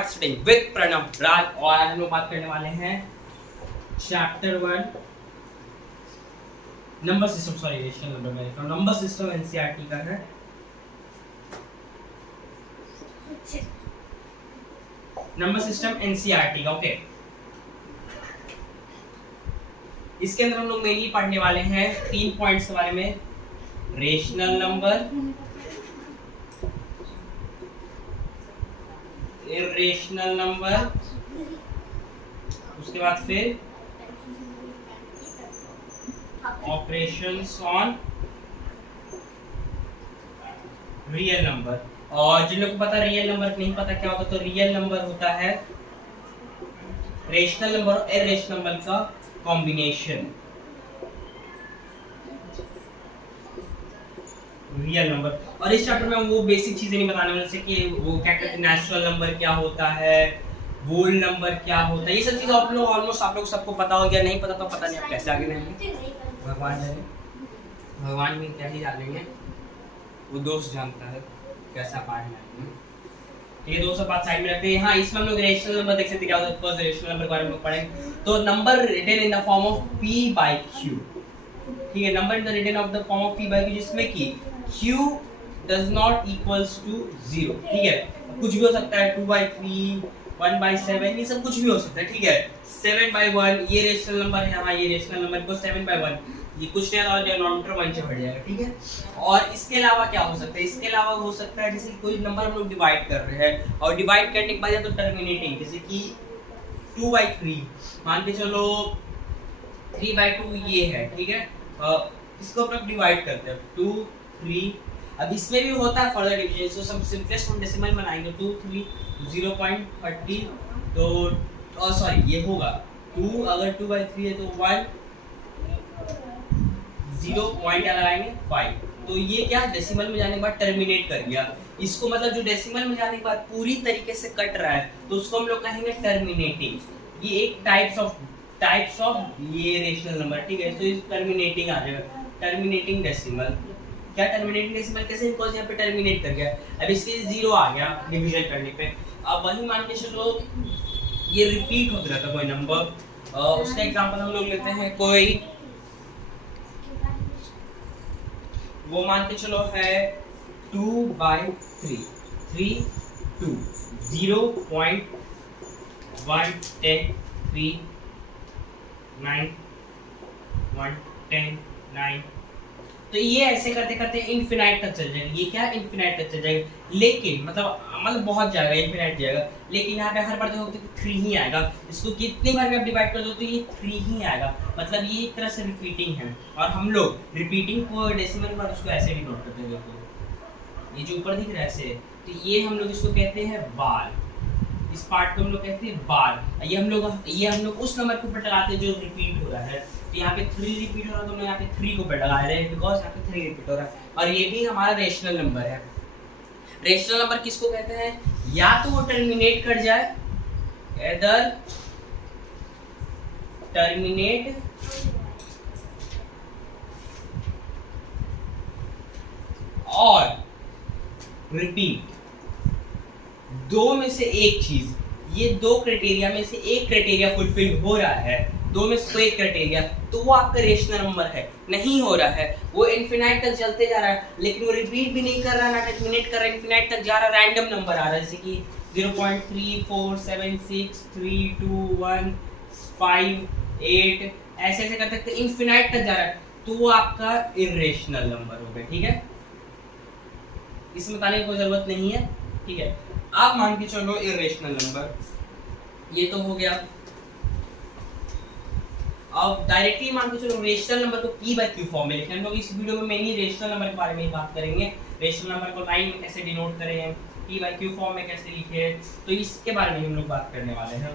Start studying with Pranav राज। और आज हम लोग बात करने वाले हैं chapter 1 number system, sorry rational number में नंबर सिस्टम एनसीईआरटी का है। नंबर सिस्टम एनसीईआरटी का, ओके। इसके अंदर हम लोग मेनली पढ़ने वाले हैं 3 पॉइंट्स के बारे में। रेशनल नंबर, इरेशनल नंबर, उसके बाद फिर ऑपरेशंस ऑन रियल नंबर। और जिन लोगों को पता रियल नंबर नहीं पता क्या होता, तो रियल नंबर होता है रेशनल नंबर और इरेशनल नंबर का कॉम्बिनेशन। Real number. और इस चैप्टर में वो बेसिक चीजें नहीं बताने वाले, जैसे कि वो क्या कहते हैं, नेचुरल नंबर क्या होता है, होल नंबर क्या होता है, ये सब चीजें आप लोग ऑलमोस्ट आप लोग सबको पता हो गया। नहीं पता तो पता नहीं आप कैसे आगे रहेंगे, भगवान जाने, भगवान भी क्या ही जानेंगे, वो दोस्त जानता है कैसा पाठ है। ठीक है, दोस्तों बात साइड में रखते हैं। हाँ, इसमें हम लोग रेशनल नंबर देख सकते हैं क्या होता है। फर्स्ट रेशनल नंबर के बारे में पढ़ेंगे। तो number written in the form of p by q, ठीक है, number in the written of the form of p by q, जिसमें कि q does not equals to 0, ठीक है। कुछ भी हो सकता है, 2/3, 1/7, ये सब कुछ भी हो सकता है, ठीक है। 7/1 ये रेशनल नंबर है। हाँ, ये रेशनल नंबर को 7/1 ये कुछ नहीं आता, डिनोमिनेटर 1 से बढ़ जाएगा, ठीक है। और इसके अलावा क्या हो सकता है, इसके अलावा हो सकता है जैसे कोई नंबर हम लोग डिवाइड कर रहे हैं और डिवाइड करने के बाद या तो टर्मिनेटिंग, जैसे कि 2/3 मान के चलो 3/2 ये है, ठीक है। इसको अपन डिवाइड करते हैं 2 3। अब इसमें भी होता है फर्दर डिवीजन, तो सब सिंपलेस्ट हम डेसिमल बनाएंगे 2 3 0.30, तो सॉरी ये होगा 2, अगर 2/3 है तो 1 0 पॉइंट लगाएंगे 5, तो ये क्या डेसिमल में जाने के बाद टर्मिनेट कर गया। इसको मतलब जो डेसिमल में जाने के बाद पूरी तरीके से कट रहा है, तो उसको हम लोग कहेंगे टर्मिनेटिंग। ये एक टाइप्स ऑफ ये रेशनल नंबर, ठीक है। तो इस टर्मिनेटिंग आ जाएगा, टर्मिनेटिंग डेसिमल। क्या टर्मिनेटिंग डेसिमल कैसे, बिकॉज़ यहाँ पे टर्मिनेट कर गया। अब इसके 0 आ गया डिवीजन करने पे। अब वही मान के चलो ये रिपीट होता रहता कोई नंबर, उसका एग्जांपल हम लोग लेते हैं कोई, वो मान के चलो है 2/3 3 2 0.110 9 110 9। तो ये ऐसे करते करते इनफिनाइट तक चल जाएगा। ये क्या इनफिनाइट तक चल जाएगा, लेकिन मतलब बहुत जाएगा, इनफिनाइट जाएगा। लेकिन यहाँ पे हर बार देखो तो 3 ही आएगा। इसको कितनी बार भी आप डिवाइड कर दो तो ये 3 ही आएगा, मतलब ये एक तरह से रिपीटिंग है। और हम लोग रिपीटिंग को डेसिमल पर उसको ऐसे भी नोट करते हैं, देखो ये जो ऊपर दिख रहा है ऐसे, तो ये हम लोग इसको कहते हैं बार। इस पार्ट को हम लोग कहते हैं बार। ये हम लोग उस नंबर के ऊपर लगाते हैं जो रिपीट हो रहा है। तो यहाँ पे 3 रिपीट हो रहा है, तो हम यहाँ पे 3 को लगा रहे हैं, बिकॉज यहाँ पे 3 रिपीट हो रहा है। और ये भी हमारा रेशनल नंबर है। रेशनल नंबर किसको कहते हैं, या तो वो टर्मिनेट कर जाए, इधर टर्मिनेट और रिपीट, दो में से एक चीज, ये 2 क्राइटेरिया में से एक क्राइटेरिया फुलफिल हो रहा है, 2 में से कोई एक क्राइटेरिया, तो वो आपका रेशनल नंबर है। नहीं हो रहा है, वो इनफिनाइट तक चलते जा रहा है, लेकिन वो रिपीट भी नहीं कर रहा, ना टर्मिनेट कर रहा है, इनफिनाइट तक जा रहा है, रैंडम नंबर आ रहा है, जैसे कि 0.3476 3 2 1 5 8 ऐसे ऐसे करते करते इनफिनाइट तक जा रहा है, तो वो आपका इरेशनल नंबर हो गया, ठीक है। इसमें बताने की कोई जरूरत नहीं है, ठीक है। आप मान के चलो इरेशनल नंबर, ये तो हो गया। अब डायरेक्टली मान के चलो रेशनल नंबर को p/q फॉर्म में लिखें। हम लोग इस वीडियो में मेनली रेशनल नंबर के बारे में ही बात करेंगे। रेशनल नंबर को लाइन में कैसे डिनोट करें, p/q फॉर्म में कैसे लिखें, तो इसके बारे में हम लोग बात करने वाले हैं।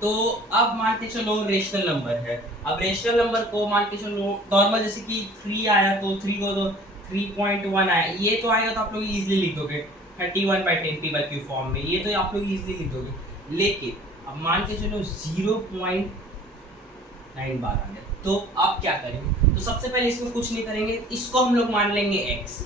तो अब मान के चलो रेशनल नंबर है। अब रेशनल नंबर को मान के चलो नॉर्मल, जैसे कि 3 आया तो 3 को तो 3.1 आया, ये तो आएगा तो आप लोग इजीली लिख दोगे 31/10 p/q फॉर्म में, ये तो आप लोग इजीली लिख दोगे। लेकिन अब मान के चलो 0.9 बार आ गया, तो आप क्या करेंगे, तो सबसे पहले इसमें कुछ नहीं करेंगे, इसको हम लोग मान लेंगे x।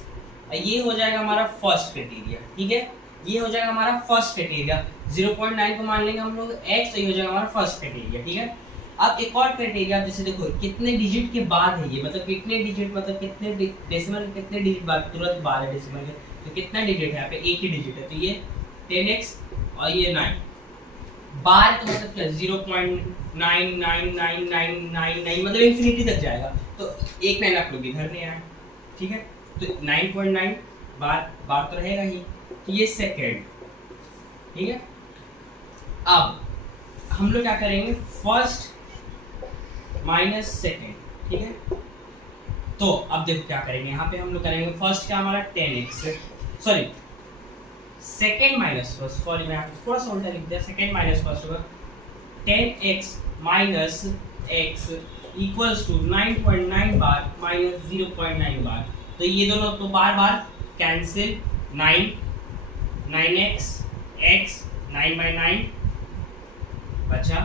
ये हो जाएगा हमारा फर्स्ट क्राइटेरिया, ठीक है। ये हो जाएगा हमारा फर्स्ट क्राइटेरिया। 0.9 को मान लेंगे हम लोग x, तो ये हो जाएगा हमारा फर्स्ट क्राइटेरिया, ठीक है। अब एक और क्राइटेरिया, जैसे देखो कितने डिजिट के बाद है ये, मतलब कितने डिजिट, मतलब कितने डेसिमल, कितने डिजिट बाद, तुरंत बाद है डेसिमल के, तो कितना डिजिट है यहाँ पे, एक ही डिजिट है, तो ये 10x और ये 9 बार, तो मतलब क्या 0.99999 मतलब इन्फिनिटी तक जाएगा, तो एक 9 आप लोग इधर ले आए, ठीक है। तो 9.9 बार बार तो रहेगा ही, तो ये सेकेंड, ठीक है। अब हम लोग क्या करेंगे, फर्स्ट माइनस सेकेंड, ठीक है। तो अब देखो क्या करेंगे, यहाँ पे हम लोग करेंगे फर्स्ट क्या हमारा 10x, sorry second minus first, sorry मैं आपको थोड़ा सा उल्टा लिख दिया, सेकेंड माइनस फर्स्ट होगा 10x minus x equals to 9.9 bar minus 0.9 bar, तो ये दोनों तो बार बार कैंसिल, 9x x 9/9 बचा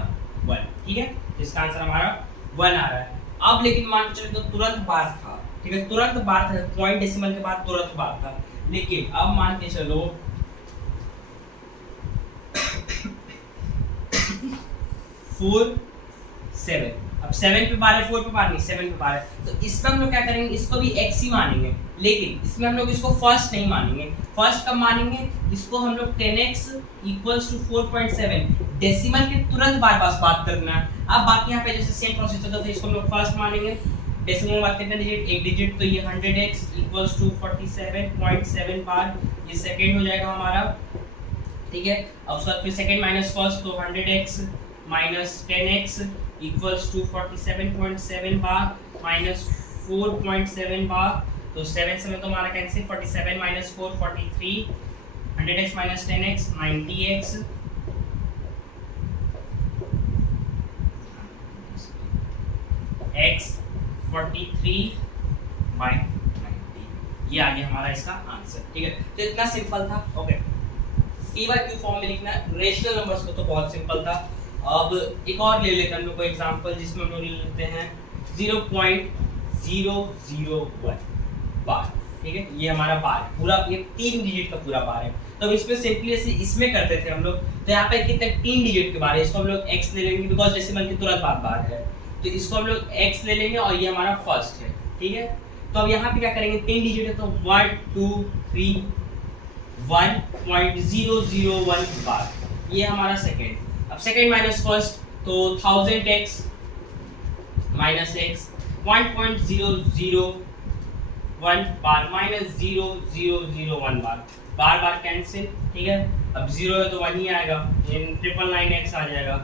1, ठीक है। इसका आंसर हमारा 1 आ रहा है। अब लेकिन मान के चलो तो तुरंत बार था, ठीक है, तुरंत बार था, पॉइंट डेसिमल के बाद तुरंत बार था, लेकिन अब मान के चलो 4 7, अब 7 पे बार है, 4 पे बार नहीं, 7 पे बार है, तो इसमें हम लोग क्या करेंगे, इसको भी x ही मानेंगे, लेकिन इसमें हम लोग इसको फर्स्ट नहीं मानेंगे। फर्स्ट कब मानेंगे, इसको हम लोग 10x इक्वल्स टू 4.7 डेसिमल के तुरंत बार बात करना है। अब बाकी यहाँ पे जैसे सेम प्रोसेस होता है, तो इसको हम लोग फर्स्ट मानेंगे, डेसिमल में बात कितने डिजिट, एक डिजिट, तो ये 100x इक्वल्स टू 47.7 बार, ये सेकेंड हो जाएगा हमारा, ठीक है। अब उसके बाद फिर सेकेंड माइनस फर्स्ट, तो 100x minus 10x equals to 47.7 bar minus 4.7 bar, तो 7 तो हमारा cancel, 47 minus 4 43, 100x minus 10x 90x, x 43/90, ये आ गया हमारा इसका आंसर, ठीक है। तो इतना सिंपल था, okay. p by q form में लिखना रेशनल नंबर्स को तो बहुत सिंपल था। अब एक और ले लेते हैं हम लोग को एग्जांपल, जिसमें हम लोग ले लेते हैं 0.001 बार, ठीक है। ये हमारा बार है पूरा, ये 3 डिजिट का पूरा बार है। तो अब इसमें सिंपली ऐसे इसमें करते थे हम लोग, तो यहाँ पे कितने 3 डिजिट के बार है, इसको हम लोग x ले लेंगे बिकॉज डेसिमल के तुरंत बाद बार है, तो इसको हम लोग x ले लेंगे और ये हमारा फर्स्ट है, ठीक है। तो अब यहाँ पे क्या करेंगे, 3 डिजिट है, तो 1 2 3 1.001 बार, ये हमारा सेकेंड। अब सेकेंड माइनस फर्स्ट, तो 1000x माइनस x 1.001 बार माइनस 0001 बार, बार बार कैंसिल, ठीक है। अब 0 है तो 1 ही आएगा, 999x आ जाएगा,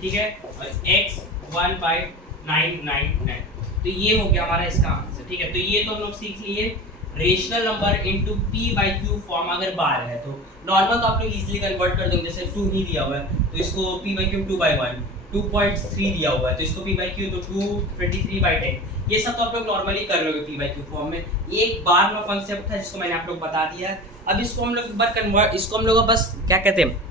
ठीक है, और x 1/999, तो ये हो गया हमारा इसका आंसर, ठीक है। तो ये तो हम लोग सीख लिए rational number into p by q form, अगर बार है तो नॉर्मल तो आप लोग इजीली कन्वर्ट कर दोगे, जैसे 2 ही दिया हुआ है तो इसको p बाय q 2/1, 2.3 दिया हुआ है तो इसको p बाय q तो 223/10, ये सब तो आप लोग नॉर्मली कर लोगे p बाय q फॉर्म में। ये एक बार का कांसेप्ट था जिसको मैंने आप लोग बता दिया। अब इसको हम लोग एक बार कन्वर्ट, इसको हम लोग बस क्या कहते हैं,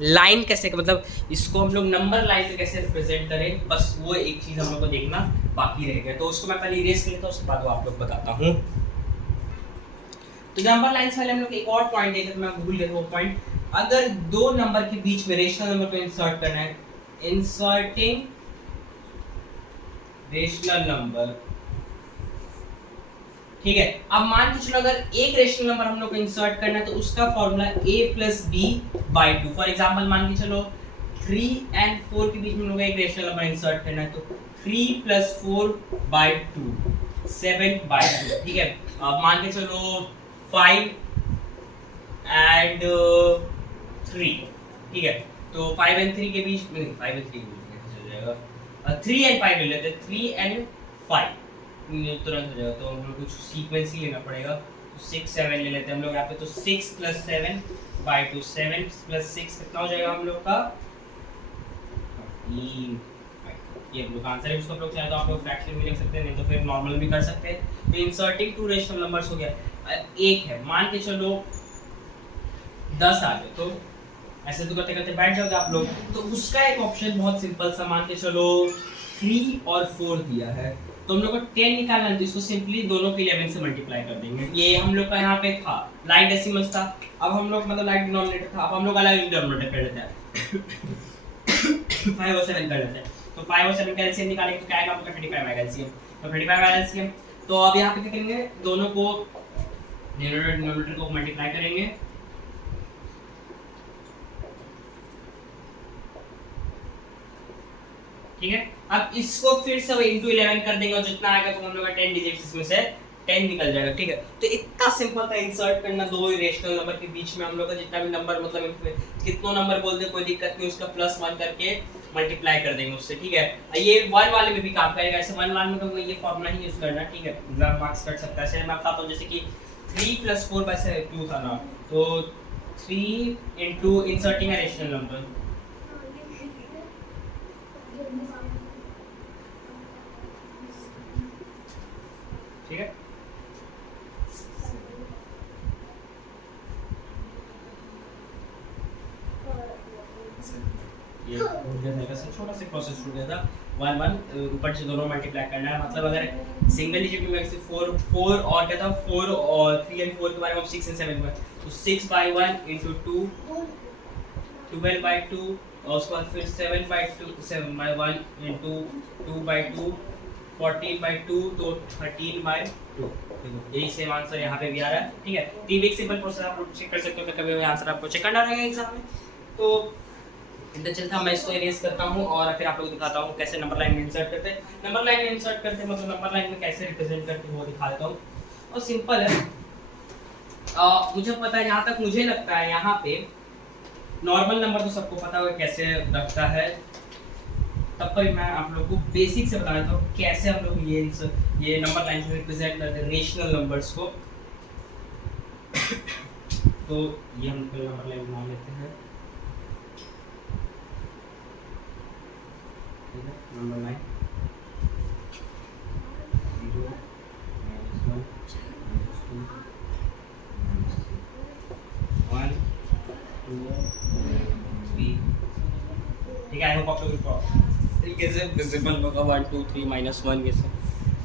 लाइन कैसे, मतलब इसको हम लोग नंबर लाइन पे कैसे रिप्रेजेंट करें, बस वो एक चीज हम लोग को देखना बाकी रह गया, तो उसको मैं पहले इरेज कर लेता हूं, उसके बाद वो आप लोग बताता हूं। तो नंबर लाइंस वाले हम लोग एक और पॉइंट देखे, मैं भूल गया वो पॉइंट, अगर दो नंबर के बीच में रेशनल नंबर को इंसर्ट करना है, इंसर्टिंग रेशनल नंबर, ठीक है। अब मान के चलो अगर एक रेशनल नंबर हम लोग को इंसर्ट करना है, तो उसका formula a + b/2। For example मान के चलो 3 और 4 के बीच में हम लोग एक रेशनल नंबर इंसर्ट करना है, तो 3 + 4/2 7/2, ठीक है। अब मान के चलो 5 और 3, ठीक है, तो 5 और 3 के बीच में, 5 और 3 के बीच में चल जाएगा, 3 और 5 ले लेते हैं, 3 और 5 तुरंत हो जाएगा, तो हम लोग कुछ सीक्वेंस ही लेना पड़ेगा, तो 6 7 ले लेते हैं हम लोग यहाँ पे, तो 6 + 7/2, 7 + 6 कितना हो जाएगा हम लोग का 3, ये हम लोग आंसर है। इसको आप लोग चाहे तो आप लोग फ्रैक्शन भी लिख सकते हैं, नहीं तो फिर नॉर्मल भी कर सकते हैं। तो इंसर्टिंग 2 रेशनल नंबर्स हो गया, एक है मान के चलो 10 आ गए, तो ऐसे तो करते करते बैठ जाओगे आप लोग, तो उसका एक ऑप्शन बहुत सिंपल सा, मान के चलो 3 और 4 दिया है, तो हम लोग को 10 निकालना है, तो इसको सिंपली दोनों को 11 से मल्टीप्लाई कर देंगे। ये हम लोग का यहाँ पे था लाइट डेसिमल्स था, अब हम लोग मतलब लाइट डिनोमिनेटर था, अब हम लोग अलग डिनोमिनेटर कर लेते हैं 5 और 7 कर लेते हैं। तो 5 और 7 का एलसीएम निकालेंगे तो क्या आएगा आपका 25 आएगा एलसीएम। तो 25 आएगा एलसीएम। तो अब यहाँ पे क्या करेंगे, दोनों को डिनोमिनेटर को मल्टीप्लाई करेंगे। ठीक है, अब इसको फिर से इनटू 11 कर देंगे और जितना आएगा तो हम लोग का 10 डिजिट्स इसमें से 10 निकल जाएगा। ठीक है, तो इतना सिंपल था इंसर्ट करना दो इरेशनल नंबर के बीच में। हम लोग का जितना भी नंबर मतलब कितना नंबर बोल दे कोई दिक्कत नहीं, उसका +1 करके मल्टीप्लाई कर देंगे उससे। ठीक है, ये 1 वाले में भी काम करेगा, ऐसे 1 वाले में तो ये फॉर्मूला ही यूज करना। ठीक है, एग्जाम मार्क्स कट सकता है। चलिए मैं बताता हूं, जैसे कि 3 + 4/2 था ना, तो 3 * इंसर्टिंग अ रेशनल नंबर। ठीक है, ये छोटा सा प्रोसेस हो गया था। 1 1 ऊपर से दोनों मल्टीप्लाई करना है, मतलब अगर सिंगल डिजिट में से 4 और क्या था, 4 और 3 और 4 के बारे में 6 और 7 में, तो 6/1 * 2 12/2 और उसके बाद फिर 7/2 7/1 * 2/2 14/2 तो 13/2। यही सेम आंसर यहाँ पे भी आ रहा है। ठीक है, तीन एक सिंपल प्रोसेस आप लोग चेक कर सकते हो, कभी आंसर आपको चेक करना रहेगा एग्जाम में। तो इतना चलता मैं इसको इरेज करता हूँ और फिर आप लोग दिखाता हूँ कैसे नंबर लाइन में इंसर्ट करते हैं। नंबर लाइन में इंसर्ट करते हैं मतलब नंबर लाइन में कैसे रिप्रेजेंट करते हैं वो दिखा देता हूँ, और सिंपल है। मुझे पता है, यहाँ तक मुझे लगता है यहाँ पे नॉर्मल नंबर तो सबको पता होगा कैसे रखता है, तब पर मैं आप लोग को बेसिक से बता देता हूँ कैसे हम लोग ये नंबर लाइन में रिप्रेजेंट करते हैं रेशनल नंबर्स को। तो ये हम नंबर लाइन मान लेते हैं। Number line 0 -1 -2 1 2 3। ठीक है, आई होप आप लोग को तरीके से विजिबल होगा 1 2 3 -1 के से।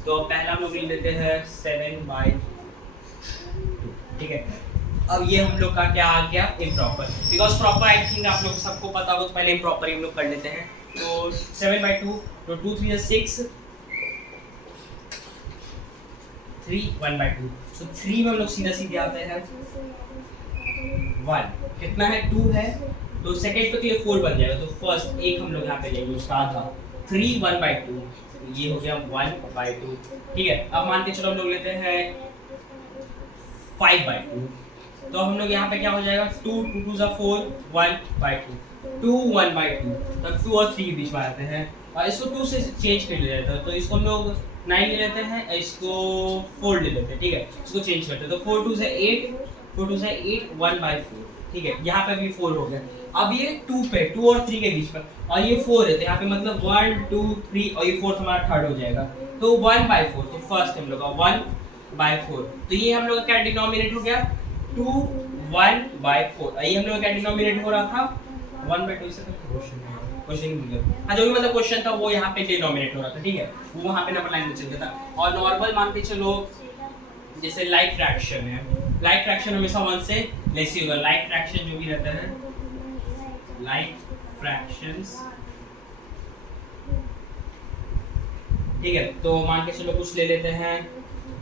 तो पहला हम लोग ले लेते हैं 7/2। ठीक है, अब ये हम लोग का क्या आ गया, improper, because proper I think आप लोग सबको पता होगा, तो पहले इम्प्रॉपर ही हम लोग कर लेते हैं। तो 7/2 तो 2 3 6 3 1/2। तो 3 में हम लोग सीधा सीधे आते हैं 1, कितना है 2 है, तो सेकंड पे तो ये 4 बन जाएगा, तो फर्स्ट एक हम लोग यहाँ पे लेंगे उसका आधा 3 1/2, ये हो गया 1/2। ठीक है, अब मान के चलो हम लोग लेते हैं 5/2, तो हम लोग यहाँ पे क्या हो जाएगा 2 2 2 4 1/2 2 1/2, तब 2 और 3 के बीच में आते हैं, और इसको 2 से चेंज कर लिया जाता है, तो इसको हम लोग 9 ले लेते हैं, इसको 4 ले लेते हैं। ठीक है, इसको चेंज करते हैं, तो 4 2 से 8 4 2 से 8 1/4। ठीक है, यहाँ पे भी 4 हो गया। अब ये 2 पे 2 और 3 के बीच में, और ये 4 है, तो यहाँ पे मतलब 1 2 3 और ये 4 हमारा थर्ड हो जाएगा, तो 1/4। तो फर्स्ट हम लोग का 1/4, तो ये हम लोग का क्या डिनोमिनेट हो गया 2 1/4, ये हम लोग का डिनोमिनेट हो रहा था 1/2 से क्वेश्चन मिल गया। हाँ, जो भी मतलब क्वेश्चन था वो यहाँ पे डिनोमिनेट हो रहा था। ठीक है, वो वहाँ पे नंबर लाइन में चल गया था। और नॉर्मल मान के चलो जैसे लाइक फ्रैक्शन है, लाइक फ्रैक्शन हमेशा 1 से लेस ही होगा। लाइक फ्रैक्शन जो भी रहता है, लाइक फ्रैक्शंस, ठीक है, तो मान के चलो कुछ ले लेते हैं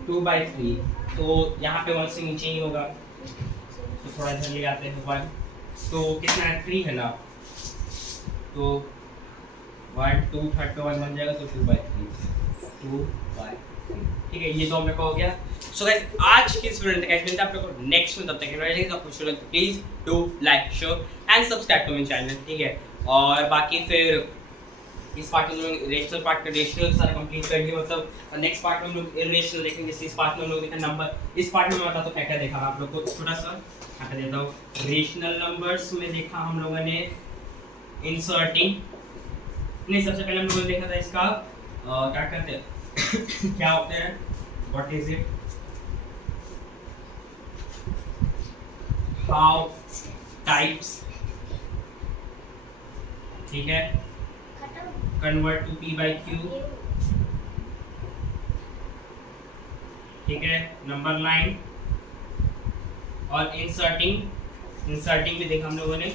2/3, तो यहाँ पे 1 से नीचे ही होगा, तो थोड़ा इधर ले आते हैं 1, तो कितना है 3 है ना, तो 1 2 थर्ड पे 1 बन जाएगा, तो 2/3। ठीक है, ये तो हम लोग का हो गया। सो गाइस, आज की इस वीडियो में मिलते हैं आप लोगों को नेक्स्ट में, तब तक के लिए please do like share and subscribe to my channel. ठीक है, और बाकी फिर इस पार्ट में हम लोग रेशनल पार्ट का रेशनल सारा कंप्लीट करेंगे, मतलब नेक्स्ट पार्ट में हम लोग इरेशनल देखेंगे। इस पार्ट में हम लोग देखा नंबर, इस पार्ट में मैं बताता हूँ क्या क्या देखा आप लोग को, छोटा सा हटा देता हूँ। रेशनल नंबर्स में देखा हम लोगों ने इंसर्टिंग, नहीं सबसे पहले हम लोगों ने देखा था इसका क्या कहते हैं क्या होते हैं, what is it, how types. ठीक है, convert to p/q, ठीक है, नंबर 9 और इंसर्टिंग भी देखा हम लोगों ने।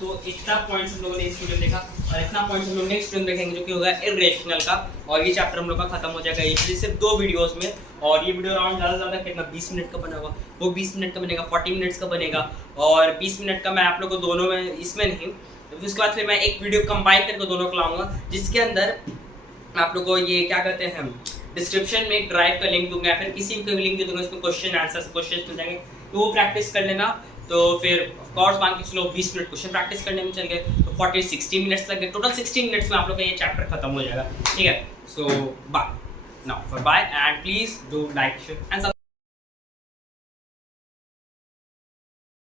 तो इतना पॉइंट्स हम लोगों ने इस वीडियो देखा और इतना पॉइंट्स हम लोग नेक्स्ट वीडियो देखेंगे जो कि होगा इरेशनल का, और ये चैप्टर हम लोग का खत्म हो जाएगा ये सिर्फ 2 वीडियोस में। और ये वीडियो अराउंड ज़्यादा से ज़्यादा कितना 20 मिनट का बना होगा, वो 20 मिनट का बनेगा, 40 मिनट्स का बनेगा, और 20 मिनट का मैं आप लोग को दोनों में इसमें नहीं, तो उसके बाद फिर मैं एक वीडियो कंबाइन करके दोनों को लाऊंगा जिसके अंदर आप लोग को ये क्या कहते हैं, डिस्क्रिप्शन में एक ड्राइव का लिंक दूंगा या फिर किसी को लिंक दे दूंगा, उसमें क्वेश्चन मिल जाएंगे, तो वो प्रैक्टिस कर लेना। तो फिर ऑफकोर्स मान के चलो 20 मिनट क्वेश्चन प्रैक्टिस करने में चल गए, तो 40-60 मिनट्स लग गए, टोटल 60 मिनट्स में आप लोग का ये चैप्टर खत्म हो जाएगा। ठीक है, so bye now, for bye, and please do like share and